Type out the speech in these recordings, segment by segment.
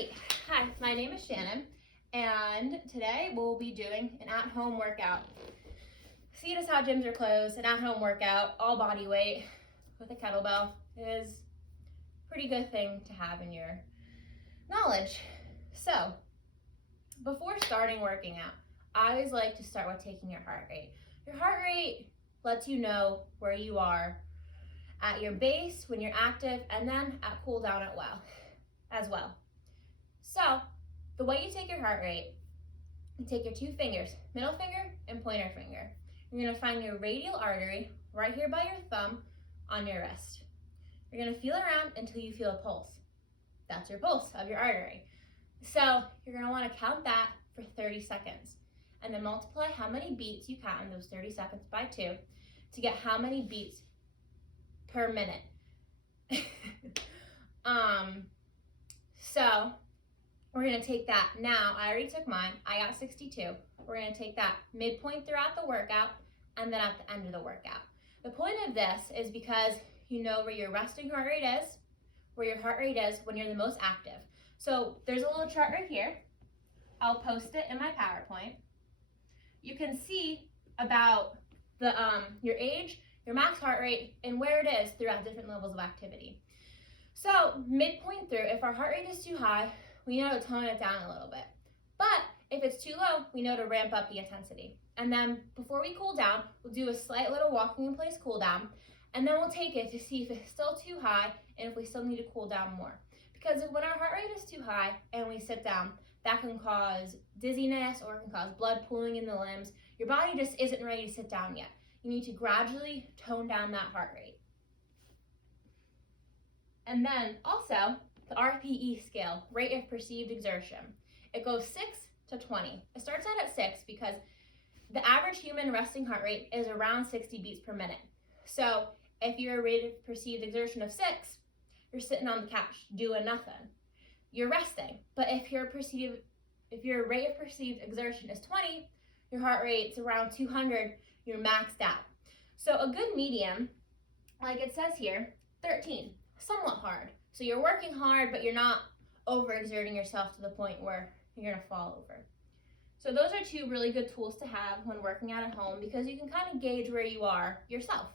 Great. Hi, my name is Shannon, and today we'll be doing an at-home workout. See as how gyms are closed, an at-home workout, all body weight with a kettlebell is a pretty good thing to have in your knowledge. So, before starting working out, I always like to start with taking your heart rate. Your heart rate lets you know where you are at your base when you're active, and then at cool down as well. So, the way you take your heart rate, you take your two fingers, middle finger and pointer finger. You're going to find your radial artery right here by your thumb on your wrist. You're going to feel around until you feel a pulse. That's your pulse of your artery. So, you're going to want to count that for 30 seconds and then multiply how many beats you count in those 30 seconds by 2 to get how many beats per minute. So, we're going to take that now. I already took mine. I got 62. We're going to take that midpoint throughout the workout and then at the end of the workout. The point of this is because you know where your resting heart rate is, where your heart rate is when you're the most active. So there's a little chart right here. I'll post it in my PowerPoint. You can see about the your age, your max heart rate, and where it is throughout different levels of activity. So midpoint through, if our heart rate is too high, we know to tone it down a little bit. But if it's too low, we know to ramp up the intensity. And then before we cool down, we'll do a slight little walking in place cool down, and then we'll take it to see if it's still too high and if we still need to cool down more. Because when our heart rate is too high and we sit down, that can cause dizziness or it can cause blood pooling in the limbs. Your body just isn't ready to sit down yet. You need to gradually tone down that heart rate. And then also, the RPE scale, rate of perceived exertion. It goes 6 to 20. It starts out at 6 because the average human resting heart rate is around 60 beats per minute. So if your rate of perceived exertion of 6, you're sitting on the couch doing nothing. You're resting. But if your rate of perceived exertion is 20, your heart rate's around 200, you're maxed out. So a good medium, like it says here, 13, somewhat hard. So you're working hard, but you're not overexerting yourself to the point where you're gonna fall over. So those are two really good tools to have when working out at home because you can kind of gauge where you are yourself.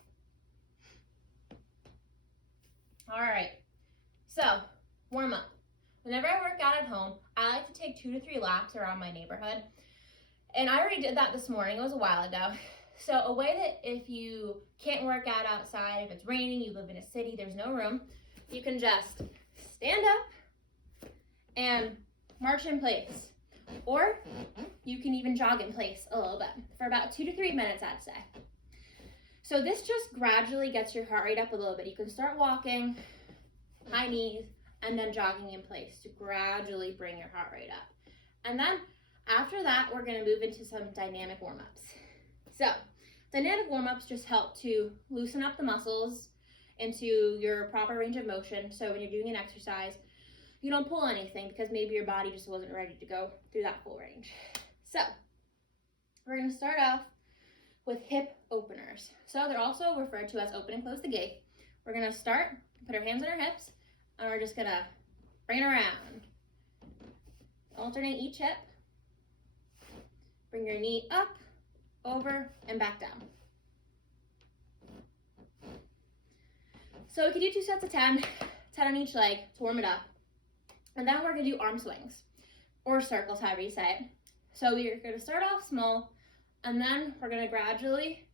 All right, so warm up. Whenever I work out at home, I like to take 2 to 3 laps around my neighborhood. And I already did that this morning, it was a while ago. So a way that if you can't work out outside, if it's raining, you live in a city, there's no room, you can just stand up and march in place. Or you can even jog in place a little bit for about 2 to 3 minutes, I'd say. So this just gradually gets your heart rate up a little bit. You can start walking, high knees, and then jogging in place to gradually bring your heart rate up. And then after that, we're going to move into some dynamic warm-ups. So dynamic warm-ups just help to loosen up the muscles into your proper range of motion. So when you're doing an exercise, you don't pull anything because maybe your body just wasn't ready to go through that full range. So we're going to start off with hip openers. So they're also referred to as open and close the gate. We're going to start, put our hands on our hips, and we're just going to bring it around. Alternate each hip. Bring your knee up, over, and back down. So we can do 2 sets of 10 on each leg to warm it up. And then we're going to do arm swings, or circles, however you say it. So we're going to start off small, and then we're going to gradually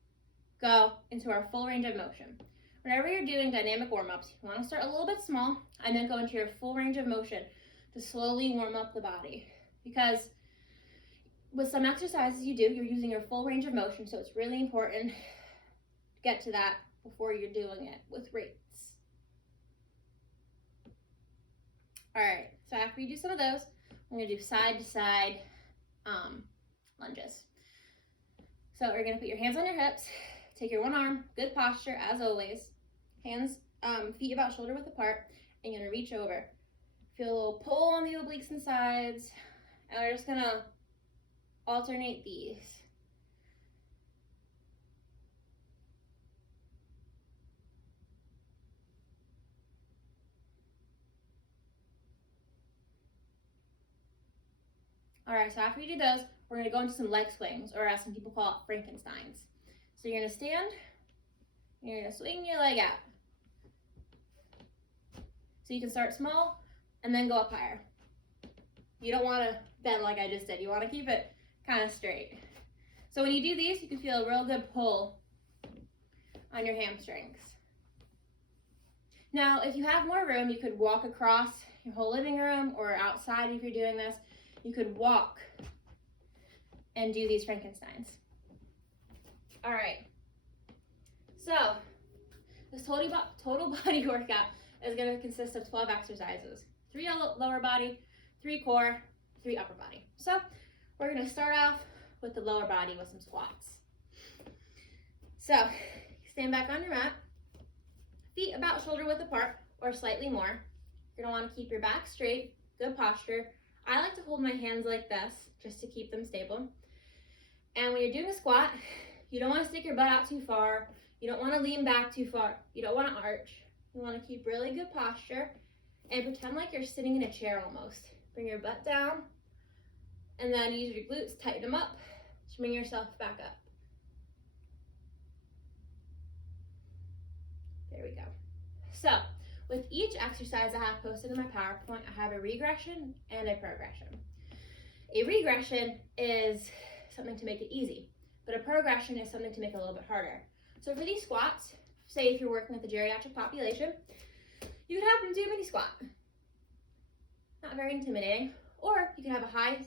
go into our full range of motion. Whenever you're doing dynamic warm-ups, you want to start a little bit small, and then go into your full range of motion to slowly warm up the body. Because with some exercises you do, you're using your full range of motion, so it's really important to get to that before you're doing it with weights. All right, so after you do some of those, I'm gonna do side to side lunges. So we're gonna put your hands on your hips, take your one arm, good posture as always, hands, feet about shoulder width apart, and you're gonna reach over. Feel a little pull on the obliques and sides, and we're just gonna alternate these. All right, so after you do those, we're gonna go into some leg swings, or as some people call it, Frankensteins. So you're gonna stand, you're gonna swing your leg out. So you can start small and then go up higher. You don't wanna bend like I just did. You wanna keep it kind of straight. So when you do these, you can feel a real good pull on your hamstrings. Now, if you have more room, you could walk across your whole living room, or outside if you're doing this. You could walk and do these Frankensteins. All right. So this total body workout is going to consist of 12 exercises. 3 lower body, 3 core, 3 upper body. So we're going to start off with the lower body with some squats. So stand back on your mat, feet about shoulder width apart or slightly more. You're going to want to keep your back straight, good posture. I like to hold my hands like this just to keep them stable. And when you're doing a squat, you don't want to stick your butt out too far. You don't want to lean back too far. You don't want to arch. You want to keep really good posture and pretend like you're sitting in a chair almost. Bring your butt down and then use your glutes, tighten them up, to bring yourself back up. There we go. So with each exercise I have posted in my PowerPoint, I have a regression and a progression. A regression is something to make it easy, but a progression is something to make it a little bit harder. So for these squats, say if you're working with the geriatric population, you could have them do a mini squat. Not very intimidating. Or you can have a high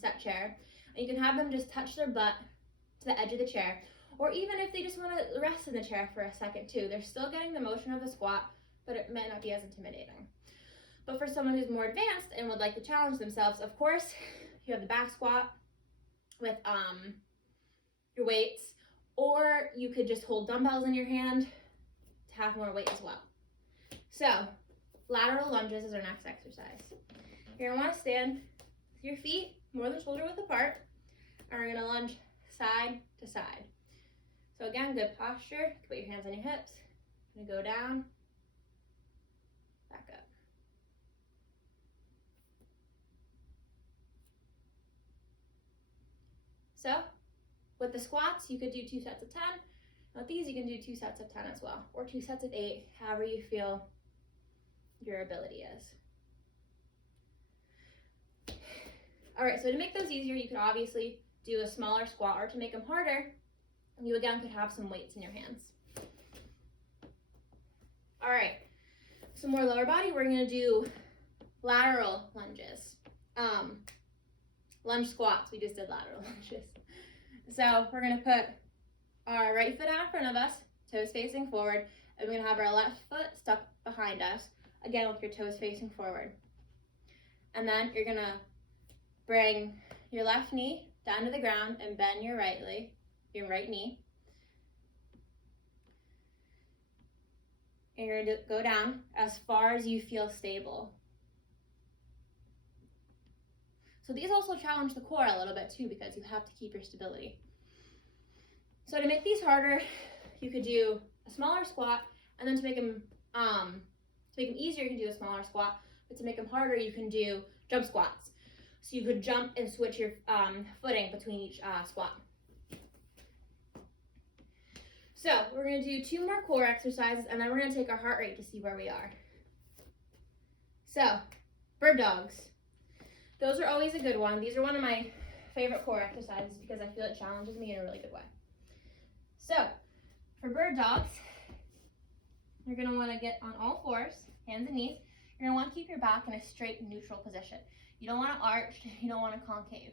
set chair, and you can have them just touch their butt to the edge of the chair. Or even if they just want to rest in the chair for a second too, they're still getting the motion of the squat, but it may not be as intimidating. But for someone who's more advanced and would like to challenge themselves, of course, you have the back squat with your weights, or you could just hold dumbbells in your hand to have more weight as well. So lateral lunges is our next exercise. You're gonna want to stand with your feet more than shoulder width apart, and we're gonna lunge side to side. So again, good posture. Put your hands on your hips. You're gonna go down, back up. So with the squats, you could do 2 sets of 10. With these, you can do 2 sets of 10 as well, or 2 sets of 8, however you feel your ability is. All right, so to make those easier, you could obviously do a smaller squat, or to make them harder, you again could have some weights in your hands. All right, some more lower body. We're gonna do lateral lunges. Lunge squats, we just did lateral lunges. So we're gonna put our right foot out in front of us, toes facing forward, and we're gonna have our left foot stuck behind us, again with your toes facing forward. And then you're gonna bring your left knee down to the ground and bend your right knee. And you're gonna go down as far as you feel stable. So these also challenge the core a little bit too, because you have to keep your stability. So to make these harder, you could do a smaller squat, and then to make them easier, you can do a smaller squat, but to make them harder, you can do jump squats. So you could jump and switch your footing between each squat. So we're gonna do 2 more core exercises, and then we're gonna take our heart rate to see where we are. So, bird dogs. Those are always a good one. These are one of my favorite core exercises because I feel it challenges me in a really good way. So, for bird dogs, you're gonna wanna get on all fours, hands and knees. You're gonna wanna keep your back in a straight neutral position. You don't wanna arch, you don't wanna concave.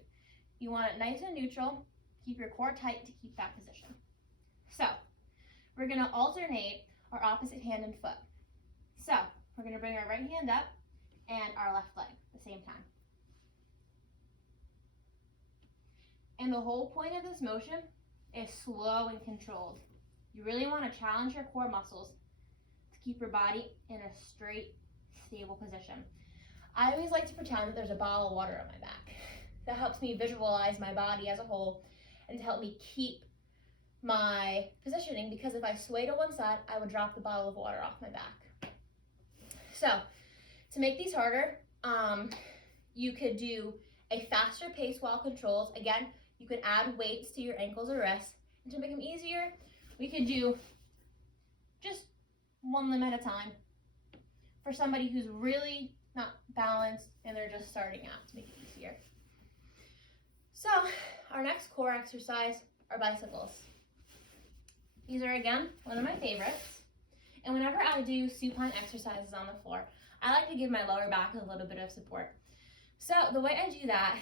You want it nice and neutral. Keep your core tight to keep that position. So, we're gonna alternate our opposite hand and foot. So, we're gonna bring our right hand up and our left leg at the same time. And the whole point of this motion is slow and controlled. You really wanna challenge your core muscles to keep your body in a straight, stable position. I always like to pretend that there's a bottle of water on my back. That helps me visualize my body as a whole and to help me keep my positioning, because if I sway to one side, I would drop the bottle of water off my back. So to make these harder, you could do a faster pace while controls. Again, you can add weights to your ankles or wrists. And to make them easier, we could do just one limb at a time for somebody who's really not balanced and they're just starting out, to make it easier. So our next core exercise are bicycles. These are, again, one of my favorites. And whenever I do supine exercises on the floor, I like to give my lower back a little bit of support. So the way I do that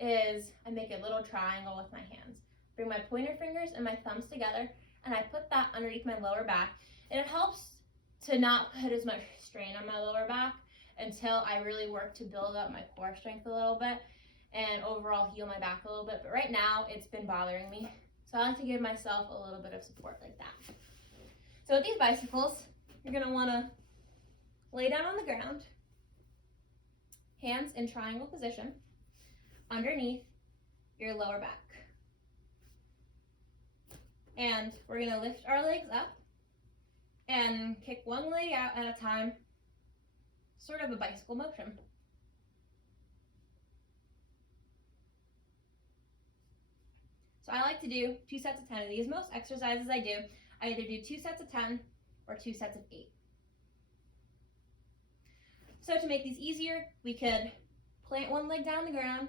is I make a little triangle with my hands. Bring my pointer fingers and my thumbs together, and I put that underneath my lower back. And it helps to not put as much strain on my lower back until I really work to build up my core strength a little bit and overall heal my back a little bit. But right now, it's been bothering me. So I like to give myself a little bit of support like that. So with these bicycles, you're gonna wanna lay down on the ground, hands in triangle position, underneath your lower back. And we're gonna lift our legs up and kick one leg out at a time, sort of a bicycle motion. So I like to do 2 sets of 10 of these. Most exercises I either do 2 sets of 10 or 2 sets of 8. So to make these easier, we could plant one leg down on the ground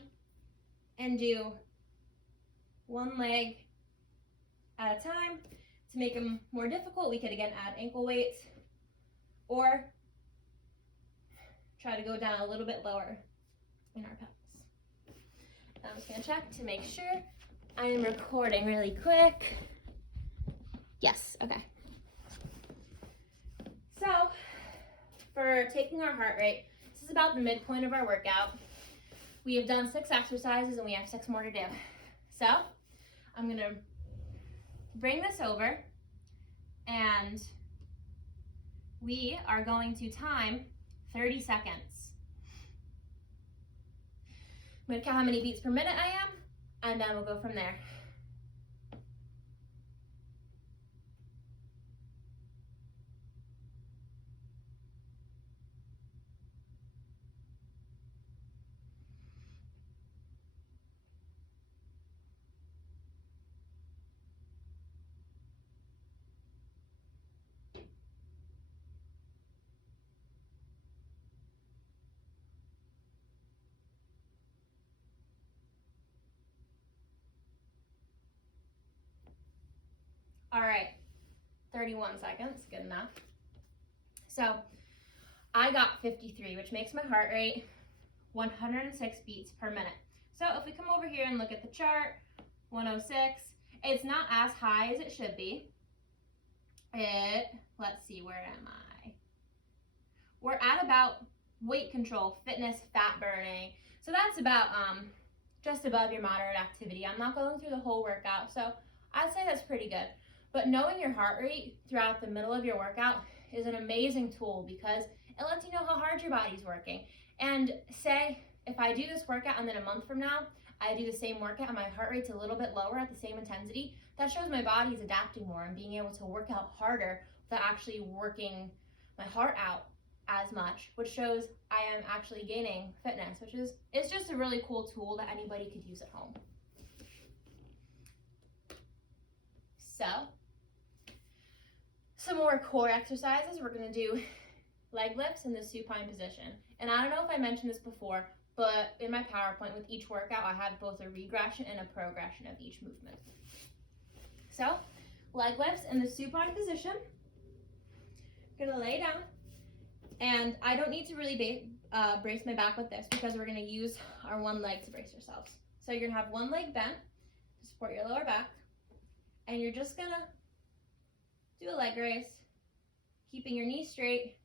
and do one leg at a time. To make them more difficult, we could again add ankle weights or try to go down a little bit lower in our pelvis. I'm just gonna check to make sure I am recording really quick. Yes, okay. So for taking our heart rate, this is about the midpoint of our workout. We have done 6 exercises and we have 6 more to do. So I'm gonna bring this over and we are going to time 30 seconds. I'm gonna count how many beats per minute I am, and then we'll go from there. All right, 31 seconds, good enough. So I got 53, which makes my heart rate 106 beats per minute. So if we come over here and look at the chart, 106, it's not as high as it should be. Let's see, where am I? We're at about weight control, fitness, fat burning. So that's about just above your moderate activity. I'm not going through the whole workout, so I'd say that's pretty good. But knowing your heart rate throughout the middle of your workout is an amazing tool because it lets you know how hard your body's working. And say, if I do this workout and then a month from now, I do the same workout and my heart rate's a little bit lower at the same intensity, that shows my body's adapting more and being able to work out harder without actually working my heart out as much, which shows I am actually gaining fitness, which is, it's just a really cool tool that anybody could use at home. So, some more core exercises. We're gonna do leg lifts in the supine position. And I don't know if I mentioned this before, but in my PowerPoint with each workout, I have both a regression and a progression of each movement. So, leg lifts in the supine position. I'm gonna lay down, and I don't need to really brace my back with this because we're gonna use our one leg to brace yourselves. So you're gonna have one leg bent to support your lower back, and you're just gonna do a leg raise, keeping your knees straight,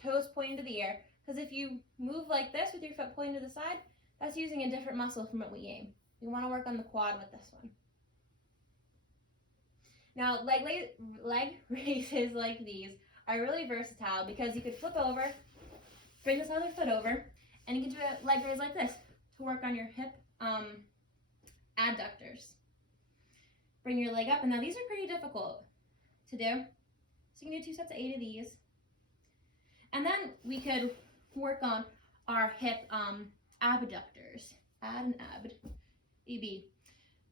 toes pointing to the air. Because if you move like this with your foot pointing to the side, that's using a different muscle from what we aim. We want to work on the quad with this one. Now, leg raises like these are really versatile because you could flip over, bring this other foot over, and you can do a leg raise like this to work on your hip adductors. Bring your leg up, and now these are pretty difficult to do. So you can do 2 sets of 8 of these. And then we could work on our hip abductors. add an AB.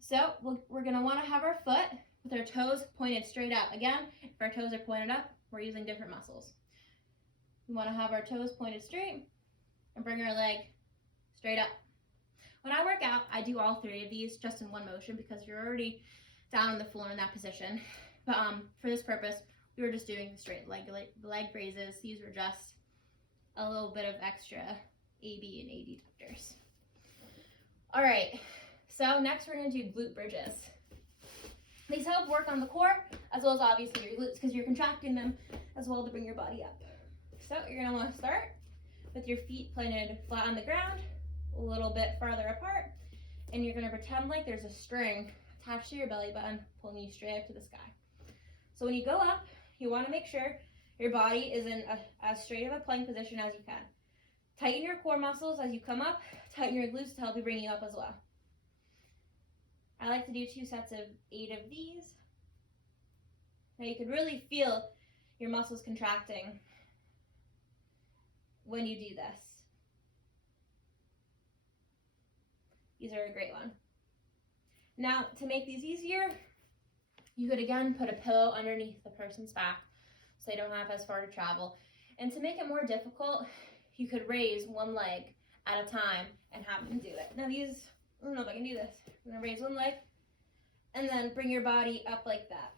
So we're gonna wanna have our foot with our toes pointed straight out. Again, if our toes are pointed up, we're using different muscles. We wanna have our toes pointed straight and bring our leg straight up. When I work out, I do all three of these just in one motion because you're already down on the floor in that position. But for this purpose, we were just doing the straight leg raises. These were just a little bit of extra AB and AD ductors. All right, so next we're gonna do glute bridges. These help work on the core as well as obviously your glutes because you're contracting them as well to bring your body up. So you're gonna wanna start with your feet planted flat on the ground, a little bit farther apart, and you're gonna pretend like there's a string attached to your belly button pulling you straight up to the sky. So when you go up, you wanna make sure your body is in as straight of a plank position as you can. Tighten your core muscles as you come up, tighten your glutes to help you bring you up as well. I like to do 2 sets of 8 of these. Now you can really feel your muscles contracting when you do this. These are a great one. Now, to make these easier, you could again put a pillow underneath the person's back so they don't have as far to travel. And to make it more difficult, you could raise one leg at a time and have them do it. Now these, I don't know if I can do this. I'm gonna raise one leg and then bring your body up like that.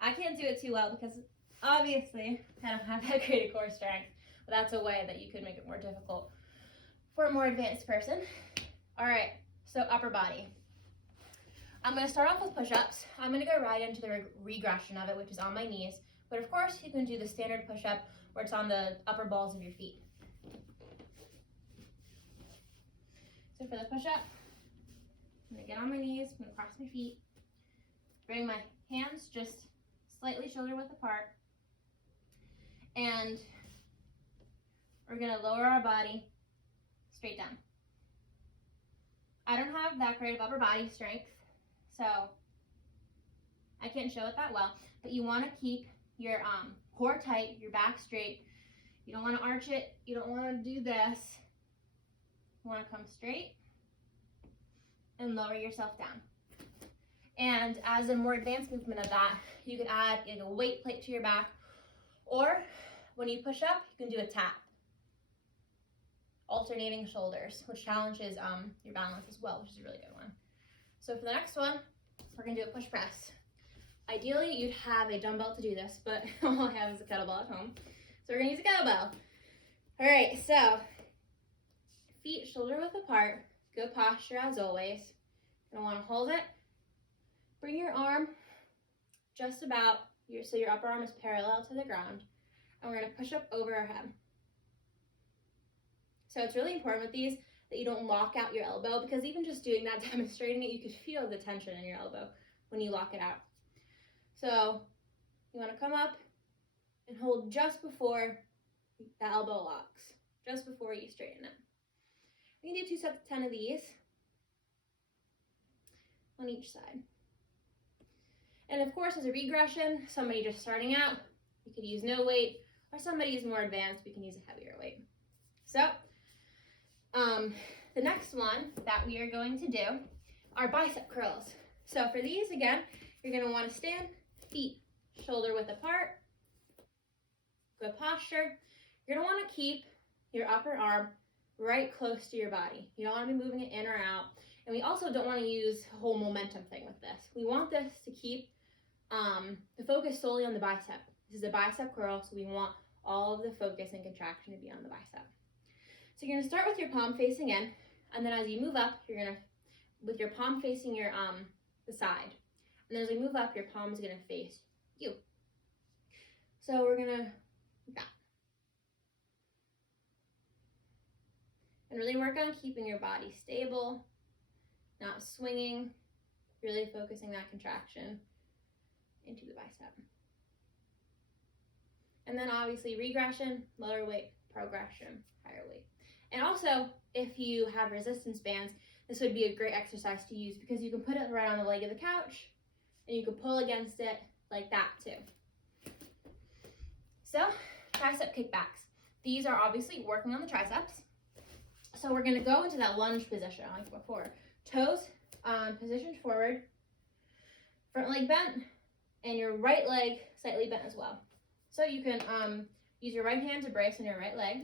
I can't do it too well because obviously I don't have that great a core strength, but that's a way that you could make it more difficult for a more advanced person. All right, so upper body. I'm gonna start off with push-ups. I'm gonna go right into the regression of it, which is on my knees. But of course, you can do the standard push-up where it's on the upper balls of your feet. So for the push-up, I'm gonna get on my knees, I'm gonna cross my feet, bring my hands just slightly shoulder width apart, and we're gonna lower our body straight down. I don't have that great of upper body strength, so I can't show it that well, but you wanna keep your core tight, your back straight. You don't wanna arch it, you don't wanna do this. You wanna come straight and lower yourself down. And as a more advanced movement of that, you could add like a weight plate to your back, or when you push up, you can do a tap. Alternating shoulders, which challenges your balance as well, which is a really good one. So for the next one, we're gonna do a push press. Ideally, you'd have a dumbbell to do this, but all I have is a kettlebell at home. So we're gonna use a kettlebell. All right, so feet shoulder width apart, good posture as always. You're gonna wanna hold it. Bring your arm just about, so your upper arm is parallel to the ground, and we're gonna push up over our head. So it's really important with these that you don't lock out your elbow, because even just doing that, demonstrating it, you could feel the tension in your elbow when you lock it out. So you wanna come up and hold just before the elbow locks, just before you straighten it. We can do 2 sets of 10 of these on each side. And of course, as a regression, somebody just starting out, you could use no weight, or somebody who's more advanced, we can use a heavier weight. So the next one that we are going to do are bicep curls. So for these, again, you're gonna wanna stand, feet shoulder width apart, good posture. You're gonna wanna keep your upper arm right close to your body. You don't wanna be moving it in or out. And we also don't wanna use a whole momentum thing with this. We want this to keep the focus solely on the bicep. This is a bicep curl, so we want all of the focus and contraction to be on the bicep. So you're gonna start with your palm facing in, and then as you move up, you're gonna, with your palm facing your the side. And then as we move up, your palm is gonna face you. So we're gonna do that. And really work on keeping your body stable, not swinging, really focusing that contraction into the bicep. And then obviously regression, lower weight, progression, higher weight. And also, if you have resistance bands, this would be a great exercise to use because you can put it right on the leg of the couch and you can pull against it like that too. So, tricep kickbacks. These are obviously working on the triceps. So we're gonna go into that lunge position like before. Toes positioned forward, front leg bent, and your right leg slightly bent as well. So you can use your right hand to brace on your right leg,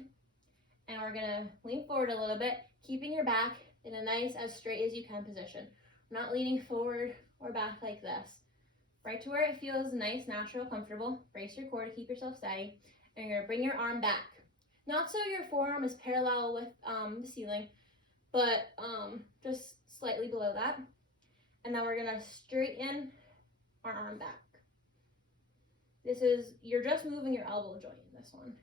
and we're gonna lean forward a little bit, keeping your back in a nice, as straight as you can position. We're not leaning forward or back like this. Right to where it feels nice, natural, comfortable. Brace your core to keep yourself steady, and you're gonna bring your arm back. Not so your forearm is parallel with the ceiling, but just slightly below that. And then we're gonna straighten our arm back. This is, you're just moving your elbow joint in this one.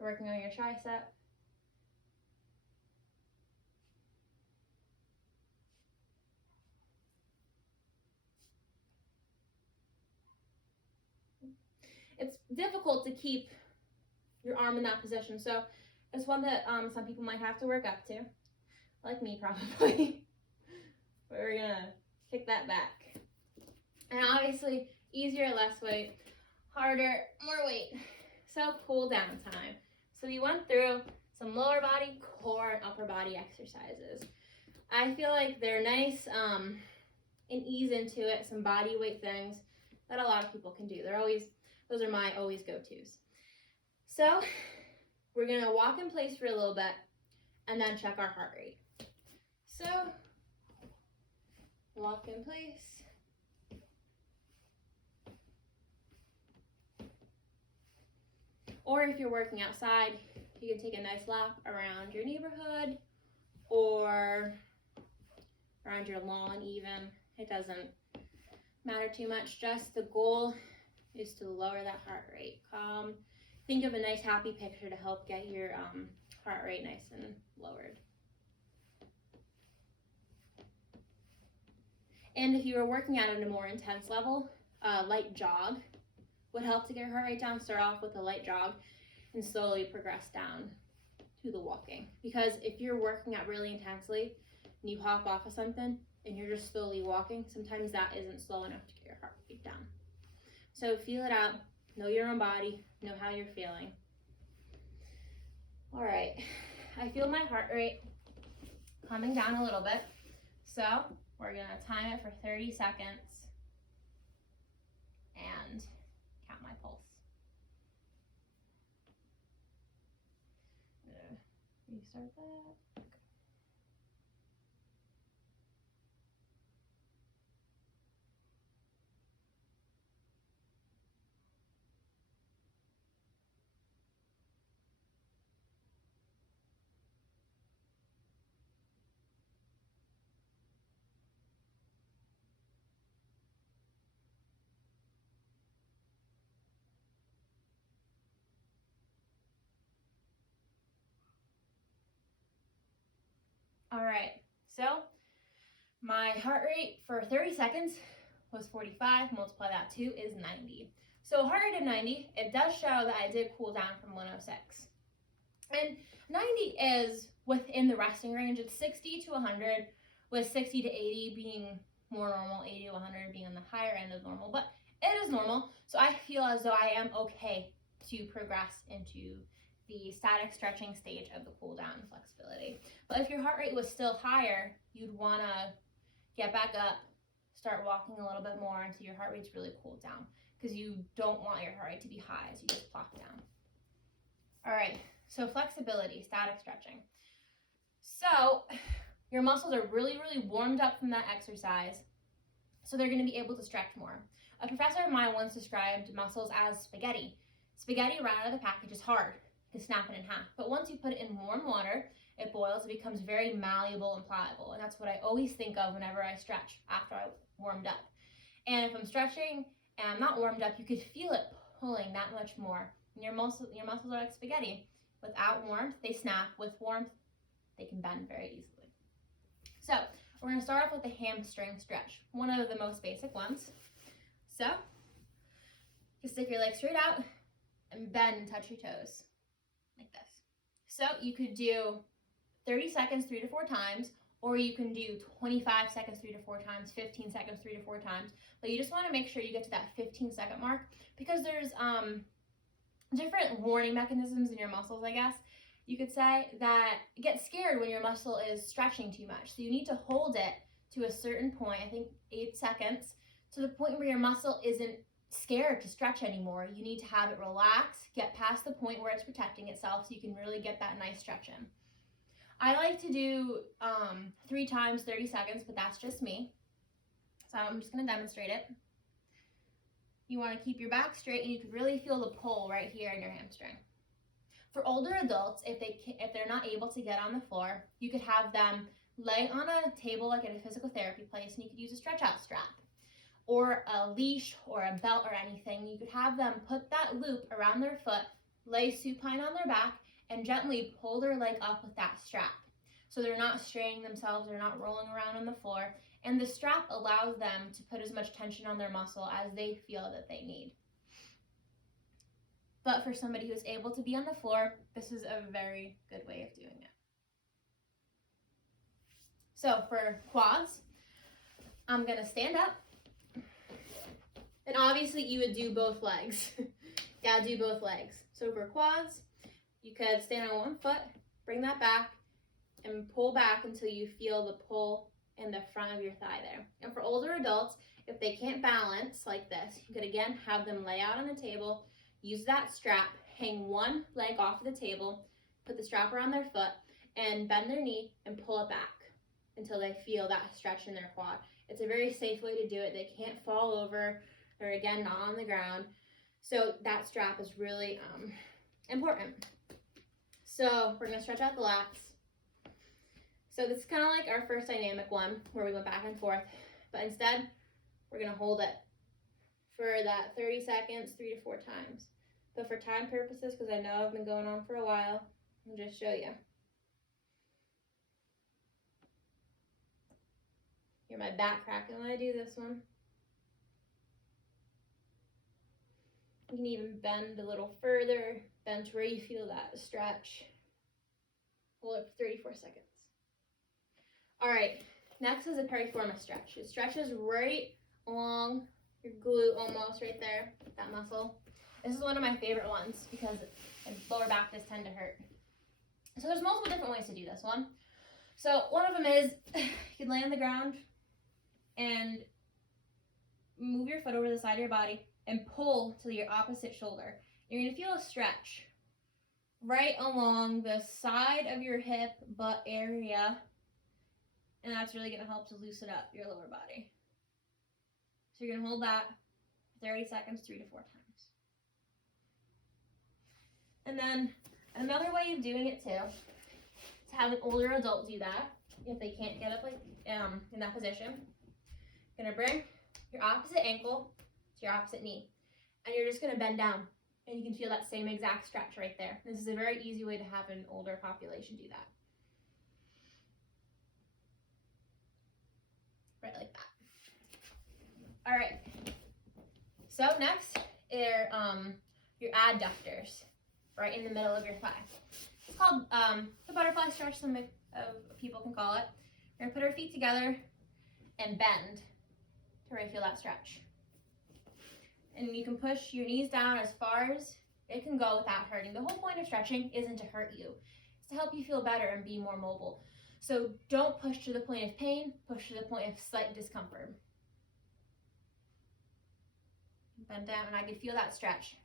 You're working on your tricep. It's difficult to keep your arm in that position, so it's one that some people might have to work up to, like me probably. But we're gonna kick that back. And obviously, easier, less weight, harder, more weight. So cool down time. So we went through some lower body, core, and upper body exercises. I feel like they're nice and ease into it, some body weight things that a lot of people can do. Those are my always go-tos. So we're gonna walk in place for a little bit and then check our heart rate. So walk in place. Or if you're working outside, you can take a nice lap around your neighborhood or around your lawn even. It doesn't matter too much. Just the goal is to lower that heart rate. Think of a nice happy picture to help get your heart rate nice and lowered. And if you were working out at a more intense level, light jog would help to get your heart rate down. Start off with a light jog and slowly progress down to the walking. Because if you're working out really intensely and you hop off of something and you're just slowly walking, sometimes that isn't slow enough to get your heart rate down. So feel it out, know your own body, know how you're feeling. All right, I feel my heart rate coming down a little bit. So we're gonna time it for 30 seconds and count my pulse. I'm gonna restart that. All right, so my heart rate for 30 seconds was 45, multiply that 2 is 90. So heart rate of 90, it does show that I did cool down from 106. And 90 is within the resting range. It's 60 to 100, with 60 to 80 being more normal, 80 to 100 being on the higher end of normal, but it is normal. So I feel as though I am okay to progress into the static stretching stage of the cool down and flexibility. But if your heart rate was still higher, you'd want to get back up, start walking a little bit more until your heart rate's really cooled down, because you don't want your heart rate to be high as you just plop down. All right, so flexibility, static stretching. So your muscles are really, really warmed up from that exercise, so they're going to be able to stretch more. A professor of mine once described muscles as spaghetti. Spaghetti right out of the package is hard to snap it in half, but once you put it in warm water, it boils, it becomes very malleable and pliable, and that's what I always think of whenever I stretch after I warmed up. And if I'm stretching and I'm not warmed up, you could feel it pulling that much more. And your muscles are like spaghetti. Without warmth, they snap. With warmth, they can bend very easily. So we're going to start off with the hamstring stretch, one of the most basic ones. So just stick your legs straight out and bend and touch your toes like this. So you could do 30 seconds 3 to 4 times, or you can do 25 seconds 3 to 4 times, 15 seconds 3 to 4 times. But you just want to make sure you get to that 15-second mark, because there's different warning mechanisms in your muscles, I guess. you could say, that gets scared when your muscle is stretching too much. So you need to hold it to a certain point, I think 8 seconds, to the point where your muscle isn't scared to stretch anymore. You need to have it relax, get past the point where it's protecting itself so you can really get that nice stretch in. I like to do 3 times 30 seconds, but that's just me. So I'm just going to demonstrate it. You want to keep your back straight, and you can really feel the pull right here in your hamstring. For older adults, if they're not able to get on the floor, you could have them lay on a table like at a physical therapy place, and you could use a stretch out strap or a leash or a belt or anything. You could have them put that loop around their foot, lay supine on their back, and gently pull their leg up with that strap. So they're not straining themselves, they're not rolling around on the floor, and the strap allows them to put as much tension on their muscle as they feel that they need. But for somebody who's able to be on the floor, this is a very good way of doing it. So for quads, I'm going to stand up. And obviously you would do both legs. Gotta do both legs. So for quads, you could stand on one foot, bring that back, and pull back until you feel the pull in the front of your thigh there. And for older adults, if they can't balance like this, you could again have them lay out on a table, use that strap, hang one leg off of the table, put the strap around their foot, and bend their knee and pull it back until they feel that stretch in their quad. It's a very safe way to do it. They can't fall over. They're again not on the ground. So that strap is really important. So we're going to stretch out the lats. So this is kind of like our first dynamic one where we went back and forth, but instead we're going to hold it for that 30 seconds, 3 to 4 times. But for time purposes, because I know I've been going on for a while, I'll just show you. Hear my back cracking when I do this one. You can even bend a little further, bend to where you feel that stretch. Hold it for 34 seconds. All right, next is a piriformis stretch. It stretches right along your glute almost right there, that muscle. This is one of my favorite ones because my lower back does tend to hurt. So there's multiple different ways to do this one. So one of them is you can lay on the ground and move your foot over the side of your body and pull to your opposite shoulder. You're going to feel a stretch right along the side of your hip, butt area, and that's really going to help to loosen up your lower body. So you're going to hold that for 30 seconds, 3 to 4 times. And then another way of doing it too, to have an older adult do that, if they can't get up like in that position, you're going to bring your opposite ankle to your opposite knee, and you're just going to bend down, and you can feel that same exact stretch right there. This is a very easy way to have an older population do that. Right like that. All right. So next are your adductors, right in the middle of your thigh. It's called the butterfly stretch, some people can call it. We're gonna put our feet together and bend to really feel that stretch. And you can push your knees down as far as it can go without hurting. The whole point of stretching isn't to hurt you. It's to help you feel better and be more mobile. So don't push to the point of pain, push to the point of slight discomfort. Bend down, and I can feel that stretch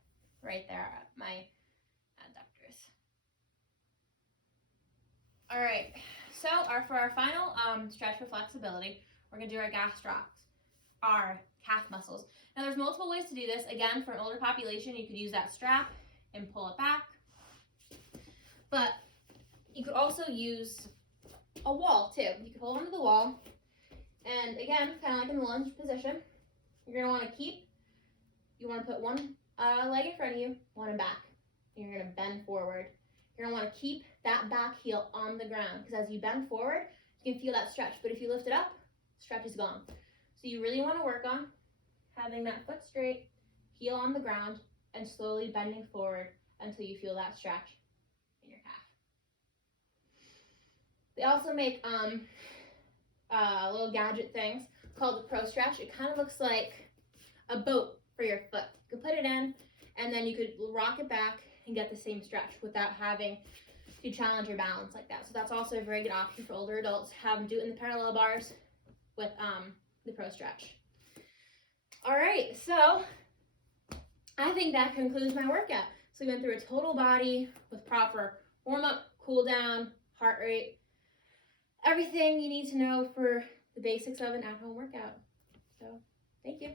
right there at my adductors. All right, so for our final stretch for flexibility, we're gonna do our gastrocs, our calf muscles. Now there's multiple ways to do this. Again, for an older population, you could use that strap and pull it back. But you could also use a wall too. You could hold onto the wall, and again, kind of like in the lunge position, you're gonna want to put one leg in front of you, one in back. And you're gonna bend forward. You're gonna want to keep that back heel on the ground, because as you bend forward, you can feel that stretch. But if you lift it up, stretch is gone. So you really want to work on having that foot straight, heel on the ground, and slowly bending forward until you feel that stretch in your calf. They also make little gadget things called the Pro Stretch. It kind of looks like a boat for your foot. You could put it in, and then you could rock it back and get the same stretch without having to challenge your balance like that. So that's also a very good option for older adults. Have them do it in the parallel bars with the Pro Stretch. All right, so I think that concludes my workout. So we went through a total body with proper warm-up, cool-down, heart rate, everything you need to know for the basics of an at-home workout. So, thank you.